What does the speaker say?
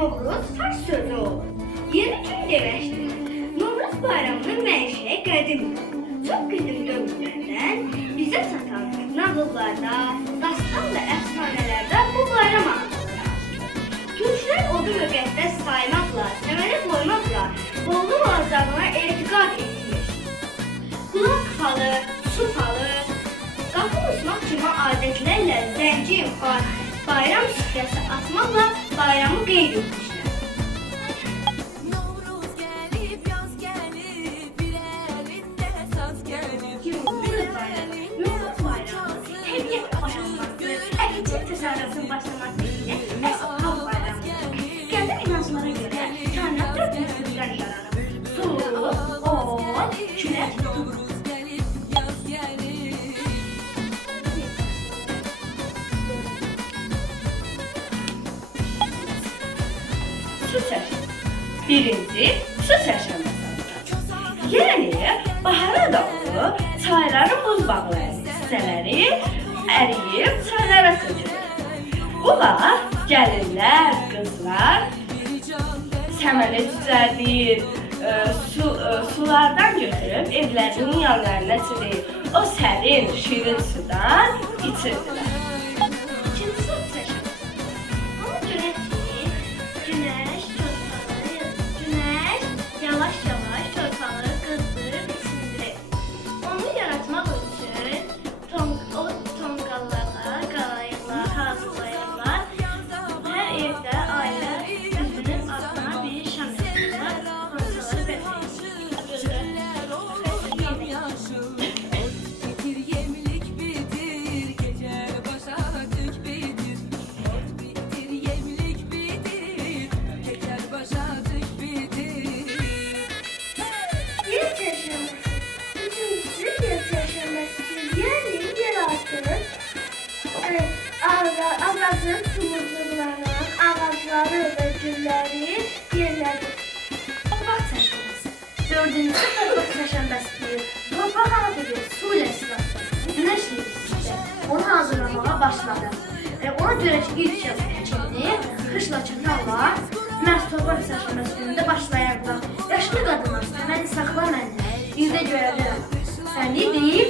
Novruz fars sözü olur. Yeni gün demiştir. Novruz bayramının mənşəyi qədimdir. Çox qədim dövrlərdən bizə çatan nağıllarda, dastan və əfsanələrdə bu bayram anlatılır. Türklər onu müqəddəs saymaqla, təməli qoymaqla, bolluk azadlığına etiqad etmiş. Kulak falı, su falı, qapı usmaq kimi adətlərlə zəncir, bayram süfrəsi atmaqla bayramı qeyd etmişlər. Novruz gelip yaz gelip bir elinde saz gelip Novruz bayramı təbiət başlaması, əkinçilik təsərrüfatının başlaması ilə əsas xalq bayramıdır. Qədim inanclara görə kainat 4 mövsümdən yaranıb. Su, od, külək, Novruz gelip yaz gelip Su çeşmesi. Birinci, su çeşmesi. Yani bahara doğru çayların buz bağlayan hissələri əriyib çaylara tökülür. Bu vaxt gəlinlər, qızlar səməni düzəldir, sulardan götürüb evlərinin yanlarına çilir. O sərin, şirin sudan içirdilər. İkinci su çeşmesi. Ona görə ki, güneş yavaş-yavaş torpağı qızdırıb isindirir. Onu yaratmaq üçün tonqallara, qalayıqlar hazırlayırlar. Hər evdə ailə üzünün altına bir şam yapırlar. Hansıları bəzəyirlər. bitir yemlik bitir gece başa tük bitir Ot bitir yemlik bitir gece başa tük bitir Yer çeşmesi. Üçüncüsü yer çeşmesidir. Yani yer altı ağacın tumurcularının, ağaçları ve gülleri yerlenir. Torpaq çeşmesi. Dördüncüsü torpaq çeşmesidir. Torpaq abidir, su ile ıslatır. Güneş yetişti. Onu hazırlamağa başladı. Ona göre ki ilk yaz əkildi, kışla çatarlar, məhz torpaq çeşmesində başlayarlar. Yaşlı qadınlar, məni saxla məndən, bir də görə biləm. Səni deyib